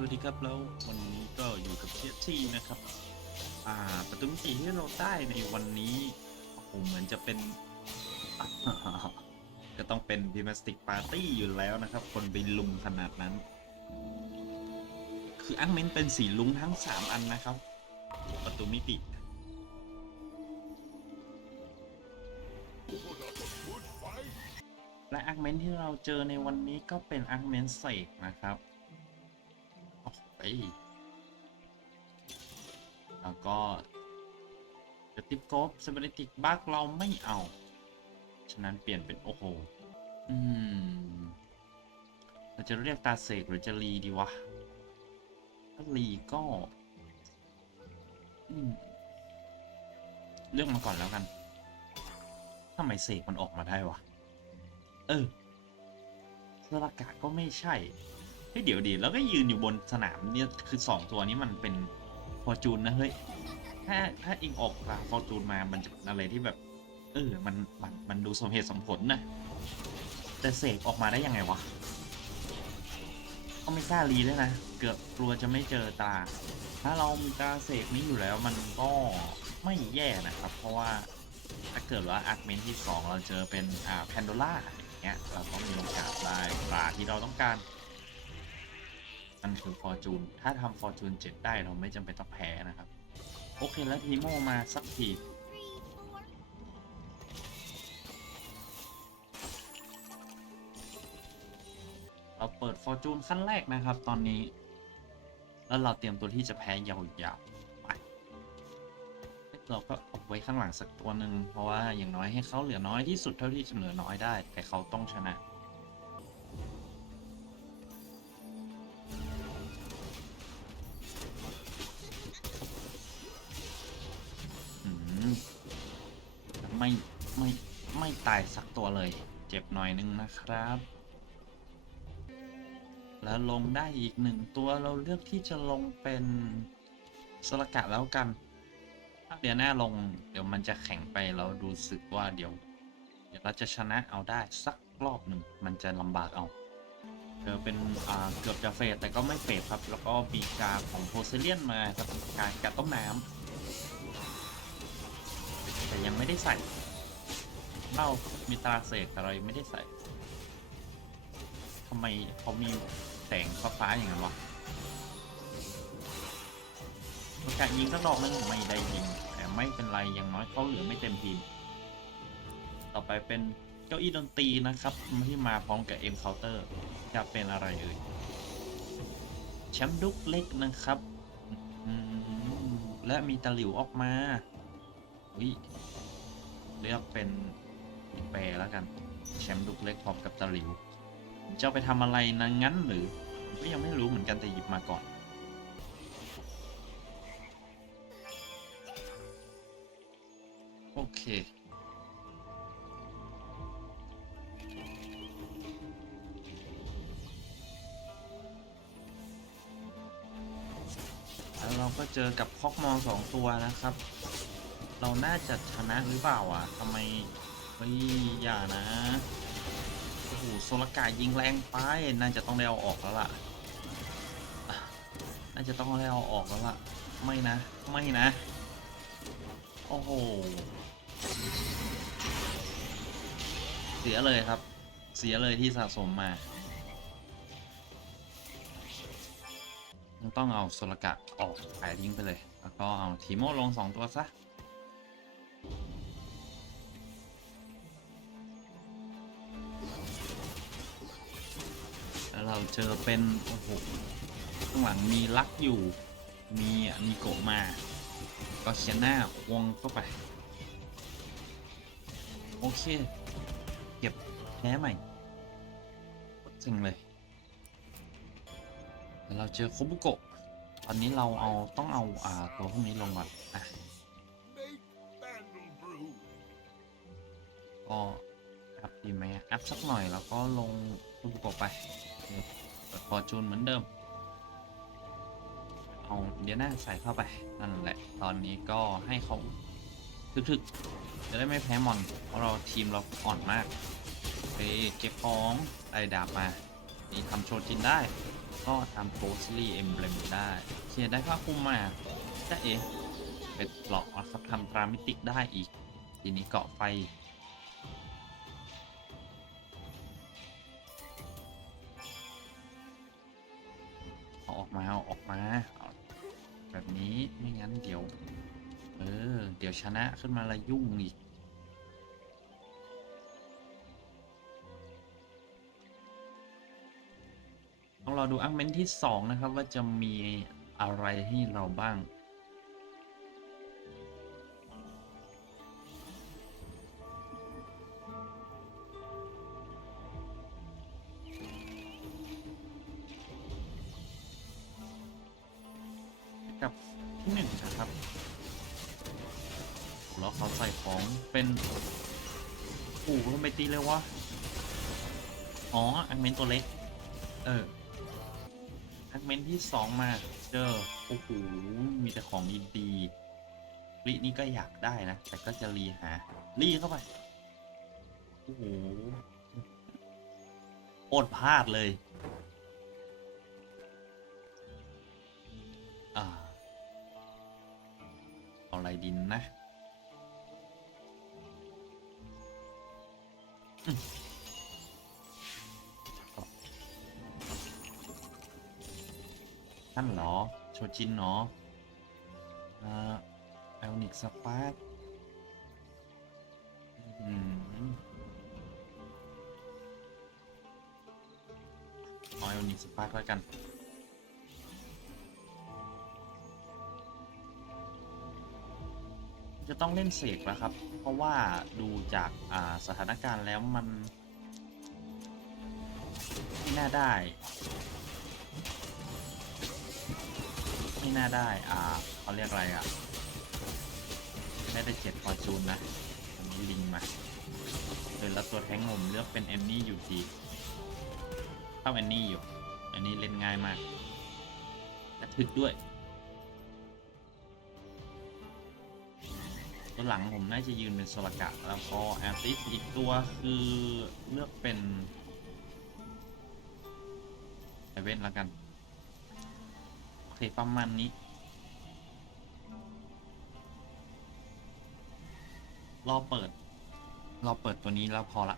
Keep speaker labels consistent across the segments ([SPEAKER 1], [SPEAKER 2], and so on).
[SPEAKER 1] สวัสดีครับแล้ววันนี้ก็อยู่กับเชียที่นะครับ อ่าประตูมิติที่เราได้ในวันนี้โอ้โหเหมือนจะเป็น ก็ต้องเป็นดิมสติกปาร์ตี้อยู่แล้วนะครับ คนไปลุมขนาดนั้น คืออังเมนเป็นสีลุงทั้ง 3 อันนะครับ ประตูมิติและอาร์เมนที่เราเจอในวันนี้ก็เป็นอาร์เมนเสกนะครับ โอ้โหแล้วก็เดติปโกฟสเปริติกบักเราไม่เอา ฉะนั้นเปลี่ยนเป็น โอ้โห อืม เราจะเรียกตาเสกหรือจะรีดีวะถ้ารีก็ อืม เลือกมาก่อนแล้วกันทำไมเสกมันออกมาได้วะ เออสลากะก็ไม่ใช่ ฮ้ยเดี๋ยวดีแล้วก็ยืนอยู่บนสนามเนี่ยคือสองตัวนี้มันเป็นฟอร์จูนนะเฮ้ยถ้าถ้าอิงออกลาฟอร์จูนมามันจะอะไรที่แบบ เออมันมันมันดูสมเหตุสมผลนะแต่เสกออกมาได้ยังไงวะก็ไม่กล้ารีด้วยนะ เกือบกลัวจะไม่เจอตา ถ้าเรามีตาเสกนี้อยู่แล้วมันก็ไม่แย่นะครับ เพราะว่าถ้าเกิดว่าอาร์เมนที่ 2 เราเจอเป็นอ่าแพนโดล่าอย่างเงี้ยเราก็มีโอกาสได้ปลาที่เราต้องการ มันคือฟอร์จูนถ้าทำฟอร์จูน7ได้เราไม่จำเป็นต้องแพ้นะครับ โอเคแล้วทีโมมาสักทีเราเปิดฟอร์จูนขั้นแรกนะครับตอนนี้ แล้วเราเตรียมตัวที่จะแพ้ยาวๆไปเราก็เอาไว้ข้างหลังสักตัวหนึ่งเพราะว่าอย่างน้อยให้เขาเหลือน้อยที่สุดเท่าที่จะเหลือน้อยได้ แต่เขาต้องชนะ ตัวเลย เจ็บหน่อยนึงนะครับ แล้วลงได้อีกหนึ่งตัวเราเลือกที่จะลงเป็นสลกะแล้วกันถ้าเดี๋ยวหน้าลง เดี๋ยวมันจะแข็งไปเราดูสึกว่าเดี๋ยว เดี๋ยวเราจะชนะเอาได้สักรอบหนึ่งมันจะลำบากเอาเธอเป็นอ่าเกือบจะเฟดแต่ก็ไม่เฟดครับ แล้วก็มีกาของโพเซเลียนมาครับการกัดต้มน้ำแต่ยังไม่ได้ใส่ เบ้ามีตาเสกแต่เรายังไม่ได้ใส่ทำไมเขามีแสงฟ้าๆอย่างนั้นวะประกาศยิงสักดอกนึงไม่ได้ยิง แต่ไม่เป็นไรอย่างน้อยเขาเหลือไม่เต็มทีม ต่อไปเป็นเก้าอี้ดนตรีนะครับที่มาพร้อมกับเอ็มเคาน์เตอร์จะเป็นอะไรเอ่ยแชมป์ดุกเล็กนะครับ และมีตะหลิวออกมาวิเลือกเป็น แปรแล้วกัน แชมป์ดุกเล็กพร้อมกับตะหลิว จะไปทำอะไรนะงั้นหรือผมก็ยังไม่รู้เหมือนกันแต่หยิบมาก่อน โอเคแล้วเราก็เจอกับคอกมอสองตัวนะครับ เราน่าจะชนะหรือเปล่าอะทำไม เฮ้ยอย่านะโอ้โหโซลกายิงแรงไปน่าจะต้องได้เอาออกแล้วล่ะน่าจะต้องได้เอาออกแล้วล่ะไม่นะไม่นะโอ้โหเสียเลยครับ เสียเลยที่สะสมมาต้องเอาโซลกะออกขายทิ้งไปเลย แล้วก็เอาทีโมลงสองตัวซะ เราเจอเป็นโอ้โหข้างหลังมีลักอยู่ มีมีโกมา ก็เขียนหน้าวงเข้าไป โอเค เก็บแพ้ใหม่จริงเลย เราเจอโคบุโกะตอนนี้เราเอาต้องเอาอ่าตัวพวกนี้ลงก่อนอะก็อัพดีไหมอัพสักหน่อยแล้วก็ลงโคบุโกะไป ฟอร์จูนเหมือนเดิม เอาเดียน้าใส่เข้าไป นั่นแหละ ตอนนี้ก็ให้เขาทึกๆ จะได้ไม่แพ้มอน เพราะเราทีมเราอ่อนมากไปเก็บของได้ดาบมา นี่ทำโชจินได้ ก็ทำโ h สลี่เอ็มเบลมได้เขียนได้ผ้าคลุมมาจะเอะเป็นหลอกครับทำตรามิติกได้อีก ทีนี้เกาะไฟ ออกมาเอาออกมาเอาแบบนี้ไม่งั้นเดี๋ยว เออ เดี๋ยวชนะขึ้นมาละยุ่งอีกต้องรอดูอังเมนที่ 2 นะครับ ว่าจะมีอะไรให้เราบ้าง นตัวเล็ก เอออังเมนที่สองมาเจอโอ้โหมีแต่ของดีๆรีนี่ก็อยากได้นะ แต่ก็จะรีหารีเข้าไป โอ้โหโอดพลาดเลย อ่า เอาอะไรดินนะ ท่านเหรอ โชจินเหรออ่าไอออนิกสปาร์อืมเอาไอออนิกสปาร์แล้วกันจะต้องเล่นเสกแล้วครับ เพราะว่าดูจากอ่าสถานการณ์แล้วมัน ไม่น่าได้ น่าได้ อ่าเขาเรียกอะไรอะไม่ได้เจ็ดฟอร์จูนนะอันนี้ลิงมาเดินแล้วตัวแทงผมเลือกเป็นแอนนี่อยู่ดีเข้าแอนนี่อยู่แอนนี่เล่นง่ายมากและถึกด้วย ตัวหลังผมน่าจะยืนเป็นโซลกะ แล้วก็แอร์ติสอีกตัวคือเลือกเป็นไอเวนแล้วกัน เคประมาณนี้ รอเปิด รอเปิดตัวนี้แล้วพอละ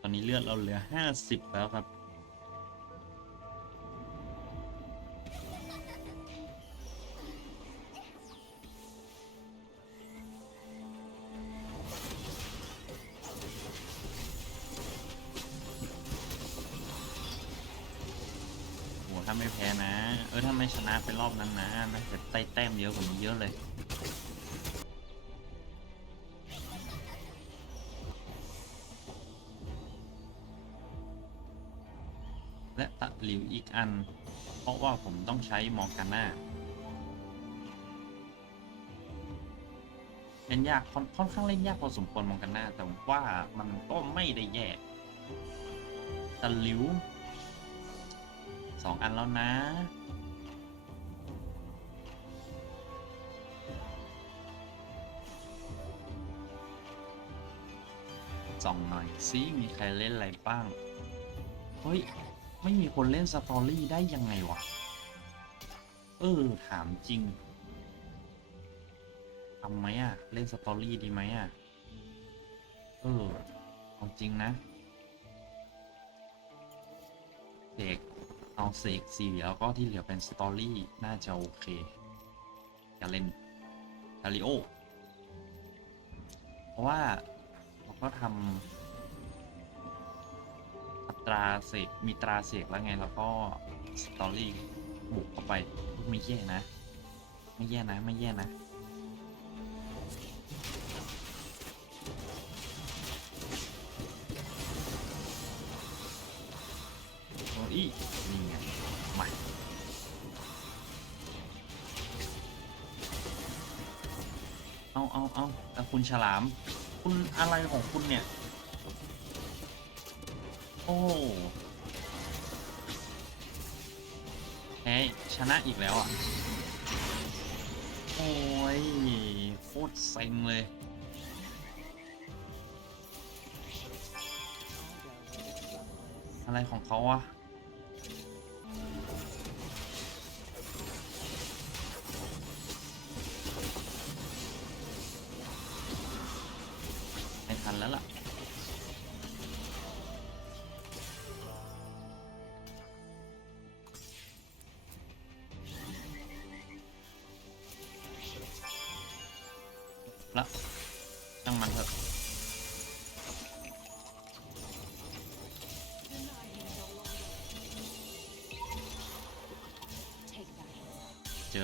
[SPEAKER 1] ตอนนี้เลือดเราเหลือห้าสิบแล้วครับ ถ้าไม่แพ้นะ เออถ้าไม่ชนะเป็นรอบนั้นนะน่าจะไต้แต้มเยอะกว่านี้เยอะเลยและตัดหลิวอีกอัน เพราะว่าผมต้องใช้มอร์กาน่าเล่นยากค่อนค่อนข้างเล่นยากพอสมควรมอร์กาน่าแต่ว่ามันก็ไม่ได้แย่ตัดหลิว สองอันแล้วนะ ส่องหน่อยซิมีใครเล่นอะไรบ้าง เฮ้ย ไม่มีคนเล่นสตอรี่ได้ยังไงวะ เออ ถามจริงทำไหมอะเล่นสตอรี่ดีไหมอะเออเอาจริงนะเด็ก เอาเสกสี่แล้วก็ที่เหลือเป็นสตอรี่น่าจะโอเคจะเล่นดาริโอ เพราะว่าเราก็ทำอัตราเสกมีตราเสกแล้วไงแล้วก็สตอรี่บุกเข้าไป ไม่แย่นะ ไม่แย่นะ ไม่แย่นะ เอาเอาเอาแต่คุณฉลาม คุณอะไรของคุณเนี่ย โอ้แพ้ชนะอีกแล้วอะ โอ้ยโคตรเซ็งเลยอะไรของเขาวะ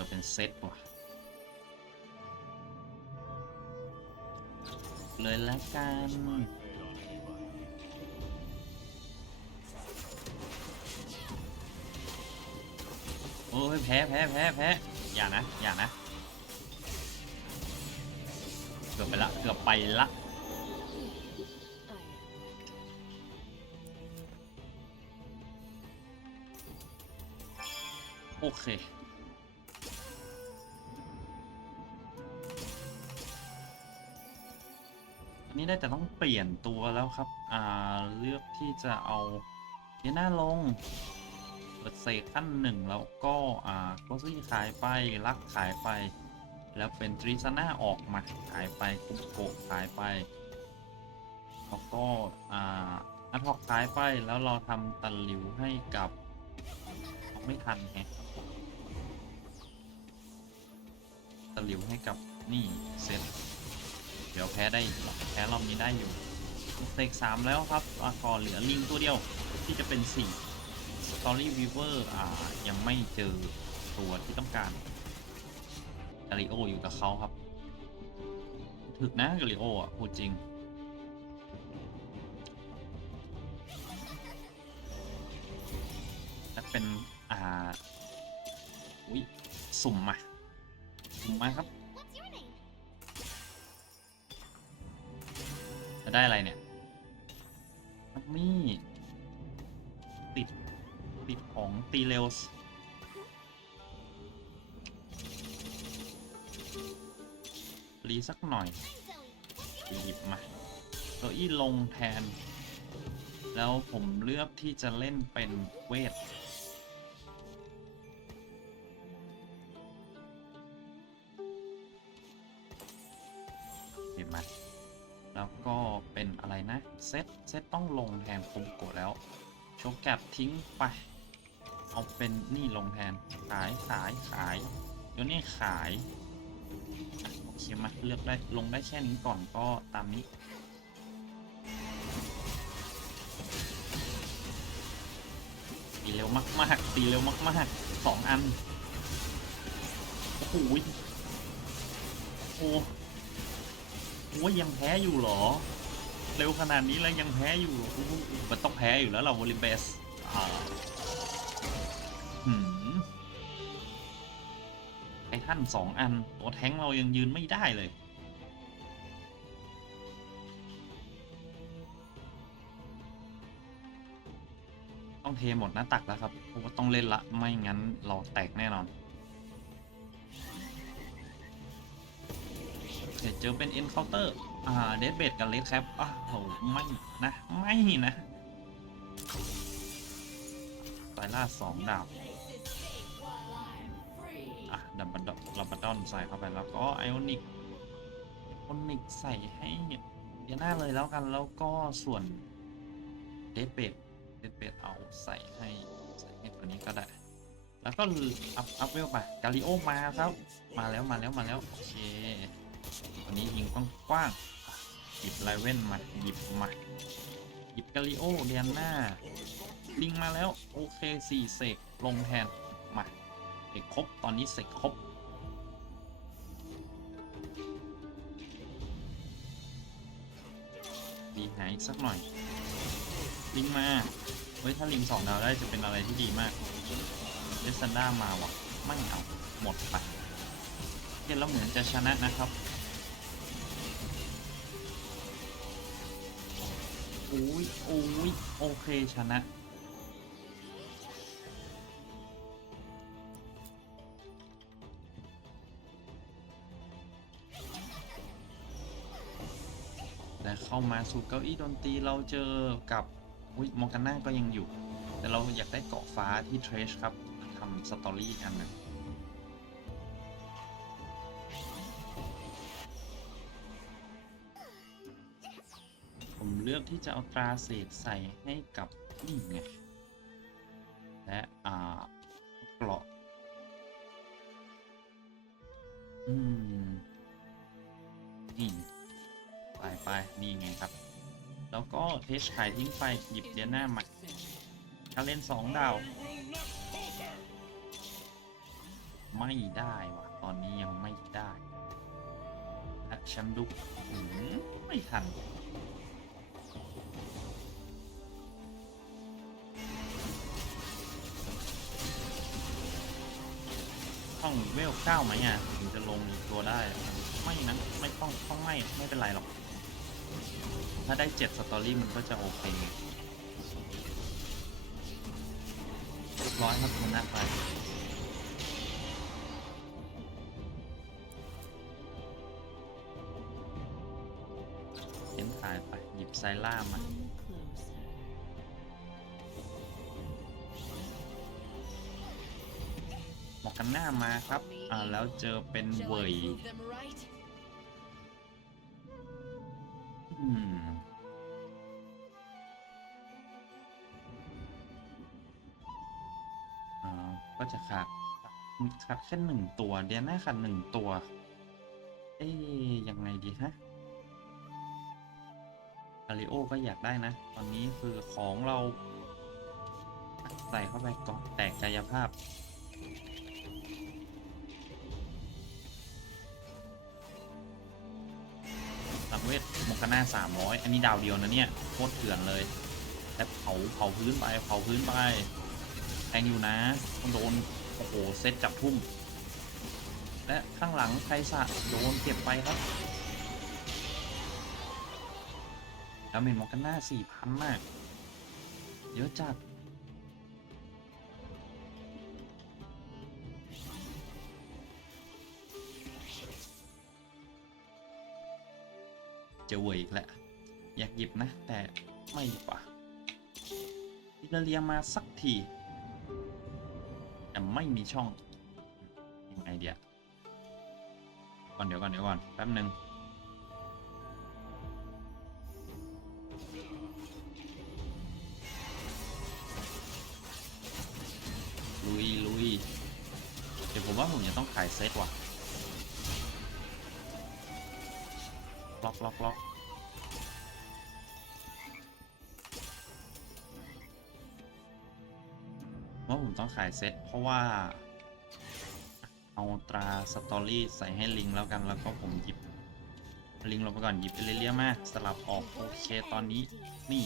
[SPEAKER 1] อเป็นเซตว่ะ เลยละกันโอ้ยแพ้แพ้แพ้แพ้อย่านะ อย่านะ เกือบไปละ เกือบไปละโอเค นี้ได้แต่ต้องเปลี่ยนตัวแล้วครับ อ่า เลือกที่จะเอาเยน่าลงเปิดเซกขั้นหนึ่งแล้วก็ อ่าโกซี่ขายไปลักขายไป แล้วเป็นทริซาน่าออกมาขายไปคุมโกะขายไป แล้วก็ อ่าอัทอกขายไปแล้วเราทำตันหลิวให้กับเอาไม่ทันแฮตันหลิวให้กับนี่เซต ดี๋ยวแพ้ได้แพ้รอบนี้ได้อยู่เซกสามแล้วครับอะก็เหลือลิงตัวเดียวที่จะเป็นสี่สตอรี่วีเวอร์อ่ายังไม่เจอตัวที่ต้องการกาลิโออยู่กับเขาครับ ถึกนะกาลิโออะพูดจริงและเป็น อ่า อุ้ยสุ่มมาสุ่มมาครับ จะได้อะไรเนี่ยมี่ติด ติดของตีเร็วส์รีสักหน่อยหยิบมาโซอี้ลงแทน แล้วผมเลือกที่จะเล่นเป็นเวท เซตต้องลงแทนคมโกะแล้ว โชว์แกบทิ้งไป เอาเป็นนี่ลงแทน ขายขายขายเดี๋ยวนี้ขาย โอเคมาเลือกได้ลงได้แค่นี้ก่อนก็ตามนี้ตีเร็วมากๆตีเร็วมากๆสองอัน โอ้โหโอ้โหยังแพ้อยู่เหรอ เร็วขนาดนี้แล้วยังแพ้อยู่เหรออู้หูมันต้องแพ้อยู่แล้วเราวอลิมเบสอ่าหืมไอ้ท่านสองอันตัวแท้งเรายังยืนไม่ได้เลยต้องเทหมดหน้าตักแล้วครับเพราะว่าต้องเล่นละไม่งั้นเราแตกแน่นอนเดี๋ยวเจอเป็น Encounter อ่าเดดเบดกับเลดแคปอ้าวไม่นะ ไม่นะไตล่าสองดาบอะดับบันดลับบันดอนใส่เข้าไปแล้วก็ไอออนิกออนิกใส่ให้เดียน่าเลยแล้วกันแล้วก็ส่วนเดดเบดเดดเบดเอาใส่ให้ใส่ให้ตัวนี้ก็ได้ แล้วก็อัพอัพเวลไปกาลิโอมาครับ มาแล้วมาแล้วมาแล้วโอเควันนี้ยิงกว้างๆ หยิบไลเว่นมา หยิบมา หยิบกาลิโอเดียนหน้าลิงมาแล้ว โอเคสี่เสกลงแทน มาเสกครบ ตอนนี้เสกครบดีหายอีกสักหน่อย ลิงมา เฮ้ย ถ้าลิงสองดาวได้จะเป็นอะไรที่ดีมากเดซันด้ามาว่ะไม่เอา หมดไปเห็นแล้วเหมือนจะชนะนะครับ โอ้ยโอ้ยโอเคชนะ และเข้ามาสู่เก้าอี้ดนตรีเราเจอกับอุ้ยมอร์กาน่าก็ยังอยู่ แต่เราอยากได้เกาะฟ้าที่เทรชครับทำสตอรี่อันหนึง อกที่จะเอาตราเศษใส่ให้กับนี่ไง และอ่าเกราะอืมนี่ไปไปนี่ไงครับ แล้วก็เทสขายทิ้งไปหยิบเดียน่ามาถ้าเล่นสองดาว ไม่ได้วะตอนนี้ยังไม่ได้และแชมป์ดุกไม่ทัน ต้องเวลเก้าไหมอะถึงจะลงตัวได้ ไม่นะไม่ต้องต้องไม่ไม่เป็นไรหรอก ถ้าได้เจ็ดสตอรี่มันก็จะโอเคเรียบร้อยครับชนะไปเห็นขายไปหยิบไซล่ามา หมอกกันหน้ามาครับ อ่าแล้วเจอเป็นเวยอืมอ่าก็จะขาดขาดแค่หนึ่งตัว เดียน่าขาดหนึ่งตัว เอ๊ยยังไงดีฮะอาริโอก็อยากได้นะ ตอนนี้คือของเรา ใส่เข้าไปก่อนแตกกายภาพ เวทมกนาสามร้อยอันนี้ดาวเดียวนะเนี่ยโคตรเถื่อนเลยแล้วเผาเผาพื้นไปเผาพื้นไปแทงอยู่นะโดนโอ้โหเซตจับทุ่ม และข้างหลังไคสะโดนเก็บไปครับแล้วเมนมอกันหน้าสี่พันมาก เยอะจัด จะเวยอีกแหละ อยากหยิบนะ แต่ไม่ดีกว่าอิตาเลียมาสักที แต่ไม่มีช่องยังไงเดียก่อนเดี๋ยวก่อนเดี๋ยวก่อนแป๊บหนึ่งลุยลุยเดี๋ยวผมว่าผมจะต้องขายเซตว่ะ อกล็อกล็อกว่าผมต้องขายเซ็ตเพราะว่า เอาตราสตอรี่ใส่ให้ลิงแล้วกันแล้วก็ผมหยิบ ลิงลงไปก่อนหยิบเอเลียมาสลับออกโอเคตอนนี้นี่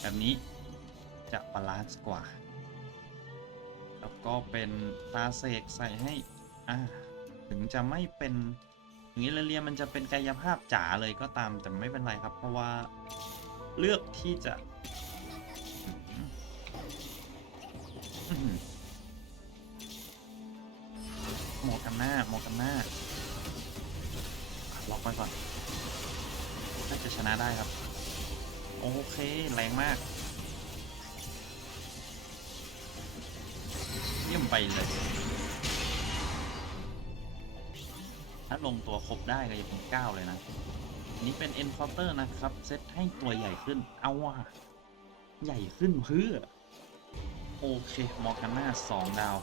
[SPEAKER 1] แบบนี้จะบาลานซ์กว่า แล้วก็เป็นตาเสกใส่ให้อ่าถึงจะไม่เป็น อย่างนี้เรียมันจะเป็นกายภาพจ๋าเลยก็ตามแต่ไม่เป็นไรครับ เพราะว่าเลือกที่จะอื้อหือหมอกันหน้าหมอกันหน้าล็อกไว้ก่อนน่าจะชนะได้ครับ โอเค แรงมาก เยี่ยมไปเลย ลงตัวครบได้ก็จะเป็น9เลยนะนนี้เป็น Encounter นะครับ เซตให้ตัวใหญ่ขึ้น เอาว่ะ ใหญ่ขึ้นเพื่อ โอเค มอร์กาน่าสองดาว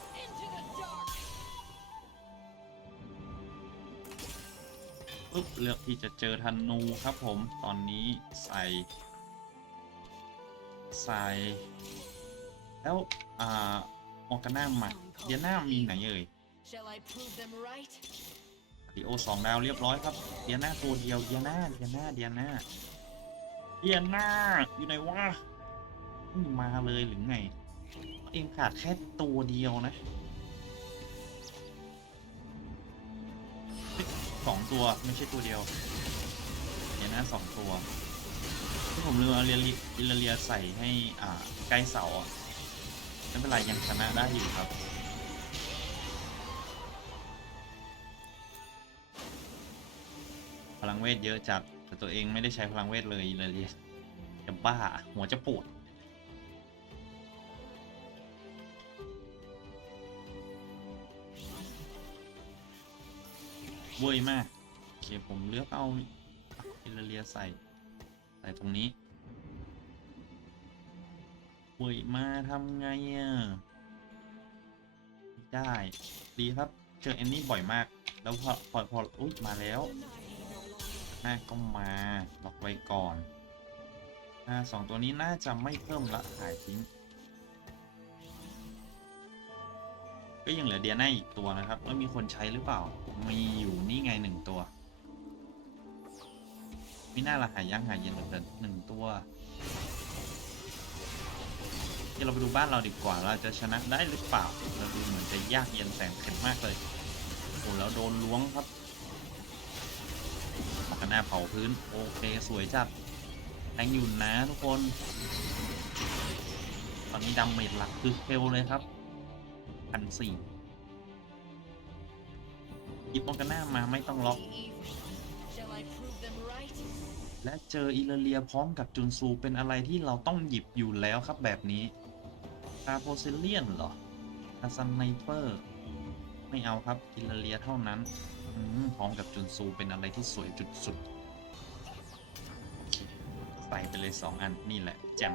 [SPEAKER 1] ปึ๊บ เลือกที่จะเจอธนูครับผม ตอนนี้ใส่ ใส่ แล้ว อ่ามอร์กาน่าหมัดเดียน่ามีไหนเอ่ย
[SPEAKER 2] Shall I prove them right?
[SPEAKER 1] ดีโอสองดาวเรียบร้อยครับเดียน่าตัวเดียวเดียน่าเดียน่าเดียน่าเดียน่าอยู่ไหนวะไม่มาเลยหรือไง เองขาดแค่ตัวเดียวนะสองตัวไม่ใช่ตัวเดียวเดียน่าสองตัวที่ผมลืมเอาเรียลิอิลเลียใส่ให้อ่าใกล้เสาอะไม่เป็นไรยังชนะได้อยู่ครับ ลังเวทเยอะจัด แต่ตัวเองไม่ได้ใช้พลังเวทเลยเลียจะบ้า หัวจะปวดเว้ยมากโอเคผมเลือกเอาอิลเลียใส่ ใส่ตรงนี้เว้ยมาทำไงอะได้ ดีครับ เจอแอนนี่บ่อยมาก แล้วพอพอพออุ๊ยมาแล้ว น้าก็มาล็อกไว้ก่อนอ่าสองตัวนี้น่าจะไม่เพิ่มละขายทิ้ง ก็ยังเหลือเดียน่าอีกตัวนะครับ แล้วมีคนใช้หรือเปล่า มีอยู่นี่ไงหนึ่งตัวมีหน้าละหายยังหายเย็นเหลือเกินหนึ่งตัวเดี๋ยวเราไปดูบ้านเราดีกว่าเราจะชนะได้หรือเปล่า เราดูเหมือนจะยากเย็นแสนเข็ญมากเลยโอ้แล้วโดนล้วงครับ หมอกกันหน้าเผาพื้น โอเค สวยจัดแรงอยู่นะทุกคน ตอนนี้ดาเมจหลักคือเฟลเลยครับพันสี่หยิบมอกกันหน้ามาไม่ต้องล็อก และเจออิเลเลียพร้อมกับจุนซูเป็นอะไรที่เราต้องหยิบอยู่แล้วครับแบบนี้คาโพซิเลียนเหรอคาซันไนเปอร์ ไม่เอาครับอิเลเลียเท่านั้นอพร้อมกับจุนซูเป็นอะไรที่สวยจุดสุด ใส่ไปเลยสองอันนี่แหละแจม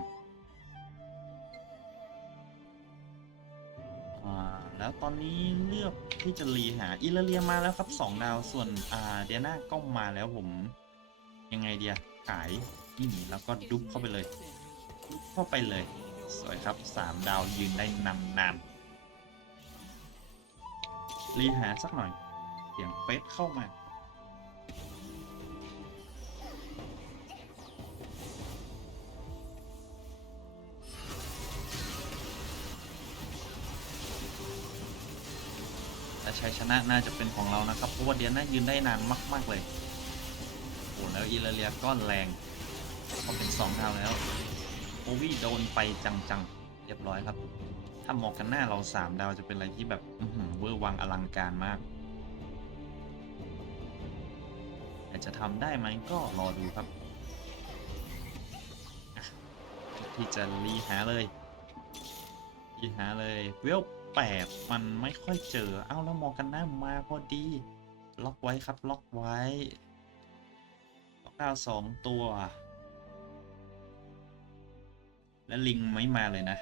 [SPEAKER 1] อ่าแล้วตอนนี้เลือกที่จะรีหาอิลเลียมาแล้วครับสองดาวส่วนอ่าเดียนาก็มาแล้วผม ยังไงเดียขายอืมแล้วก็ดุบเข้าไปเลย เข้าไปเลย สวยครับสามดาวยืนได้นานาน รีหาสักหน่อยเสียงเฟสเข้ามาและชัยชนะน่าจะเป็นของเรานะครับ เพราะว่าเดียน่ายืนได้นานมาก ๆ เลยโอ้แล้วอิลาเลียก้อนแรงเขาเป็นสองดาแล้ว โอวี่โดนไปจัง ๆ เรียบร้อยครับ ถ้ามองกันหน้าเราสามดาวจะเป็นอะไรที่แบบเวอร์วังอลังการมากแต่จะทำได้ไหมก็รอดูครับที่จะรีหาเลยรีหาเลยเวลแปดมันไม่ค่อยเจอ เอ้าแล้วมองกันหน้ามาพอดี ล็อกไว้ครับ ล็อกไว้ล็อกดาวสองตัว และลิงไม่มาเลยนะ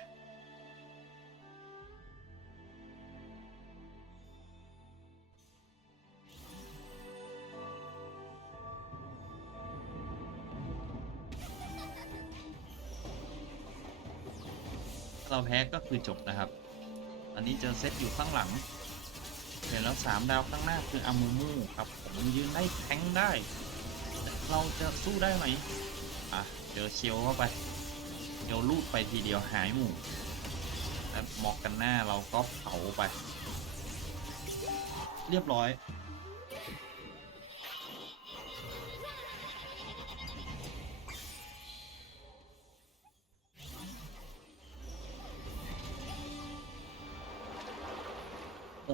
[SPEAKER 1] พ้ก็คือจบนะครับ อันนี้เจอเซตอยู่ข้างหลังเห็นแล้วสามดาวข้างหน้าคืออามูมูครับผมยืนได้แทงได้ เราจะสู้ได้ไหมอะเจอเชียวเข้าไปเชียวลูดไปทีเดียวหายหมู่แล้วมอกกันหน้าเราก็เผาไป เรียบร้อย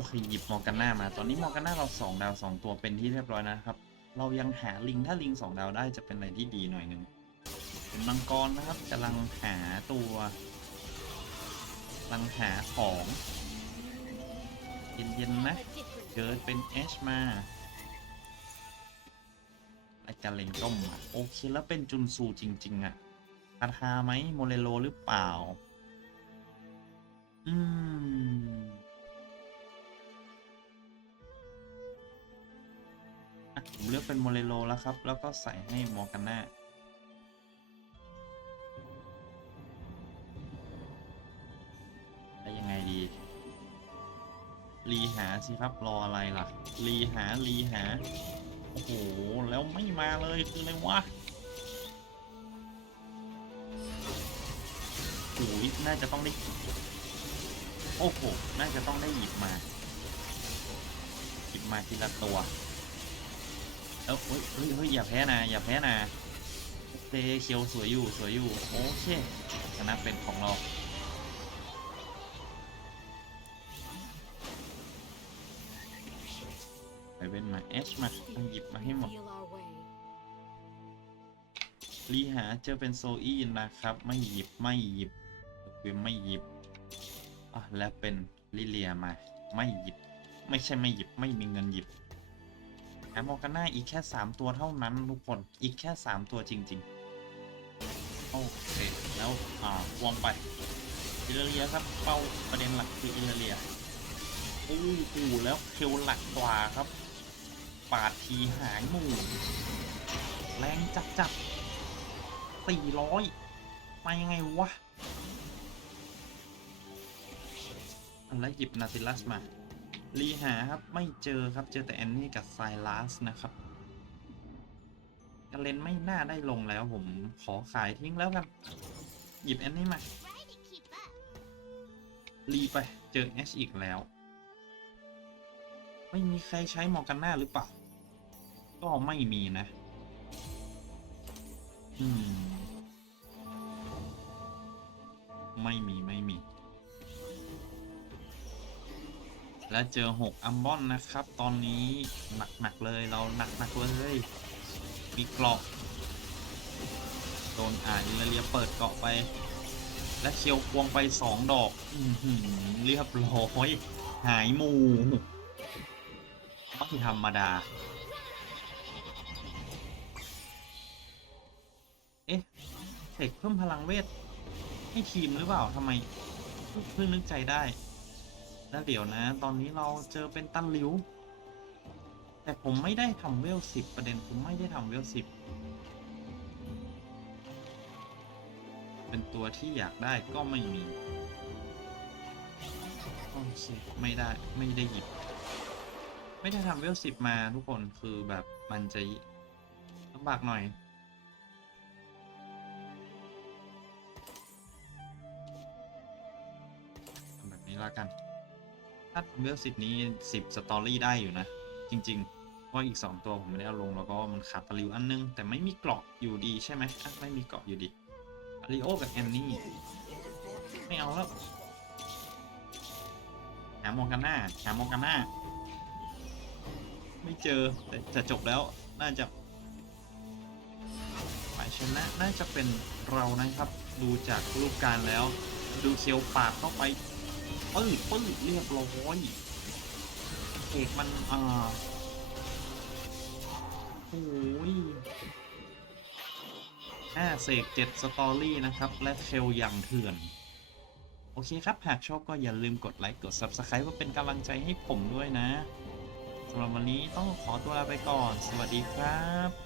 [SPEAKER 1] โอเคหยิบมอร์กันหน้ามา ตอนนี้มอร์กันหน้าเราสองดาวสองตัวเป็นที่เรียบร้อยนะครับ เรายังหาลิงถ้าลิงสองดาวได้จะเป็นอะไรที่ดีหน่อยหนึ่งเป็นมังกรนะครับกำลังหาตัวกำลังหาของเย็นๆนะเกิดเป็นเอชมาไอการเล็งต้มอะโอเคแล้วเป็นจุนซูจริง ๆอะคาทาไหมโมเลโลหรือเปล่า อืม ผมเลือกเป็นโมเลโลแล้วครับ แล้วก็ใส่ให้มอร์กันหน้าได้ยังไงดี รีหาสิครับ รออะไรล่ะ รีหา รีหา โอ้โห แล้วไม่มาเลยคืออะไรวะโอ้ยน่าจะต้องได้ โอ้โห น่าจะต้องได้หยิบมา หยิบมาทีละตัว เอ้าเฮ้ยเฮ้ยเฮ้ยอย่าแพ้นะอย่าแพ้นะเคเคียวสวยอยู่สวยอยู่โอเคชนะเป็นของเราไปเป็นมาเอชมาหยิบมาให้หมด
[SPEAKER 2] Feel our way.
[SPEAKER 1] ลีหาเจอเป็นโซอี้นะครับ ไม่หยิบไม่หยิบเวียไม่หยิบอะและเป็นลิเลียมา ไม่หยิบ ไม่ใช่ไม่หยิบไม่มีเงินหยิบ หามอร์กาน่าอีกแค่ 3 ตัวเท่านั้นทุกคน อีกแค่ 3 ตัวจริง ๆ โอเค แล้ว อ่าวงไป อิลเลียครับ เป้าประเด็นหลักคืออิลเลียโอ้โหแล้วเคลหลักกว่าครับ ปาดทีหายหมู่แรงจับจับสี่ร้อยมายังไงวะอันแล้วหยิบนาติลัสมา รีหาครับไม่เจอครับเจอแต่แอนนี่กับไซลัสนะครับกาเลนไม่น่าได้ลงแล้วผมขอขายทิ้งแล้วกันหยิบแอนนี่มารีไปเจอ H อีกแล้ว ไม่มีใครใช้มอกันหน่าหรือเปล่า ก็ไม่มีนะ อืม ไม่มีไม่มี และเจอ 6 อัมบอนนะครับ ตอนนี้หนัก ๆ เลยเราหนัก ๆ เลยมีกราะโดนอ่าอิลเลียเปิดเกาะไป และเคียวควงไปสองดอกอืเรียบร้อย หายหมูไม่ธรรมดา เอ๊ะเสกเพิ่มพลังเวท ให้ทีมหรือเปล่าทำไม เพิ่งนึกใจได้ แล้วเดี๋ยวนะ ตอนนี้เราเจอเป็นตันหลิว แต่ผมไม่ได้ทำเวลสิบประเด็นผมไม่ได้ทำเวลสิบเป็นตัวที่อยากได้ก็ไม่มีโอเคไม่ได้ไม่ได้หยิบ ไม่ได้ทำเวลสิบมาทุกคนคือแบบมันจะลำบากหน่อยทำแบบนี้ละกัน ถ้าทำเวลสิบนี้สิบสตอรี่ได้อยู่นะ จริงๆ เพราะอีกสองตัวผมไม่ได้เอาลงแล้วก็มันขาดตะลิวอันนึง แต่ไม่มีเกราะอยู่ดีใช่ไหมอะไม่มีเกราะอยู่ดีอาริโอกับแอนนี่ไม่เอาแล้วหามองกันหน้าหามองกันหน้า ไม่เจอแต่จะจบแล้วน่าจะฝ่ายชนะน่าจะเป็นเรานะครับ ดูจากรูปการแล้ว ดูเคียวปากเข้าไป ปื้ดปื้ดเรียบร้อยเอกมันอ่าโอ้ยห้าเสกเจ็ดสตอรี่นะครับ และเทลอย่างเถื่อน โอเคครับ หากชอบก็อย่าลืมกดไลค์ กด Subscribe เพื่อเป็นกำลังใจให้ผมด้วยนะสำหรับวันนี้ต้องขอตัวลาไปก่อน สวัสดีครับ